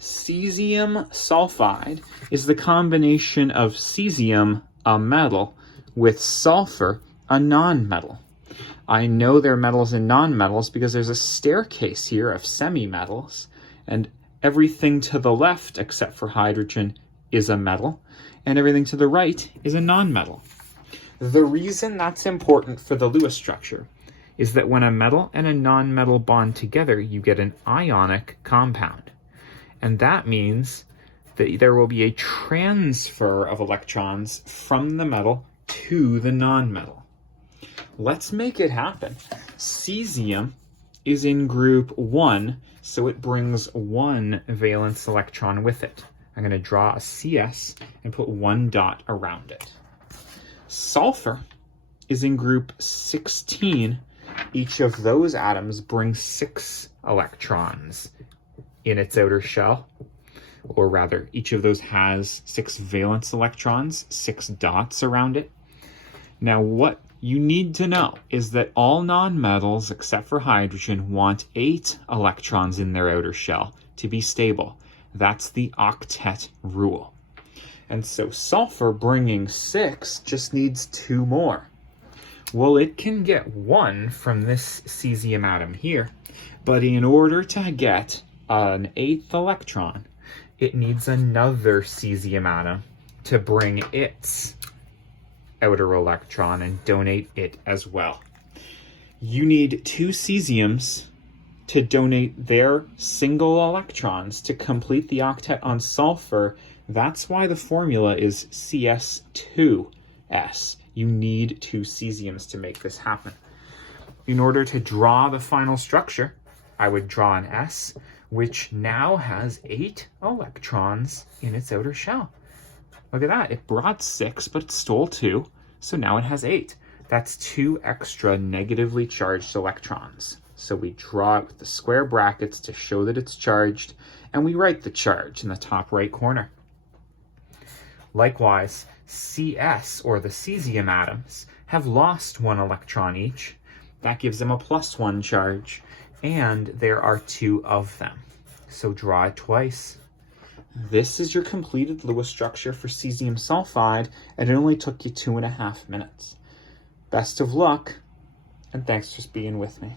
Cesium sulfide is the combination of cesium, a metal, with sulfur, a nonmetal. I know they're metals and nonmetals because there's a staircase here of semi-metals, and everything to the left, except for hydrogen, is a metal, and everything to the right is a nonmetal. The reason that's important for the Lewis structure is that when a metal and a nonmetal bond together, you get an ionic compound. And that means that there will be a transfer of electrons from the metal to the nonmetal. Let's make it happen. Cesium is in group 1, so it brings 1 valence electron with it. I'm going to draw a CS and put 1 dot around it. Sulfur is in group 16. Each of those atoms brings 6 electrons in its outer shell, or rather, each of those has 6 valence electrons, 6 dots around it. Now, what you need to know is that all nonmetals, except for hydrogen, want 8 electrons in their outer shell to be stable. That's the octet rule. And so sulfur bringing 6 just needs 2 more. Well, it can get 1 from this cesium atom here, but in order to get an 8th electron, it needs another cesium atom to bring its outer electron and donate it as well. You need 2 cesiums to donate their single electrons to complete the octet on sulfur. That's why the formula is Cs2S. You need 2 cesiums to make this happen. In order to draw the final structure, I would draw an S, which now has 8 electrons in its outer shell. Look at that. It brought 6, but it stole 2, so now it has 8. That's 2 extra negatively charged electrons. So we draw it with the square brackets to show that it's charged, and we write the charge in the top right corner. Likewise, Cs, or the cesium atoms, have lost 1 electron each. That gives them a +1 charge, and there are 2 of them. So draw it twice. This is your completed Lewis structure for cesium sulfide, and it only took you 2.5 minutes. Best of luck, and thanks for being with me.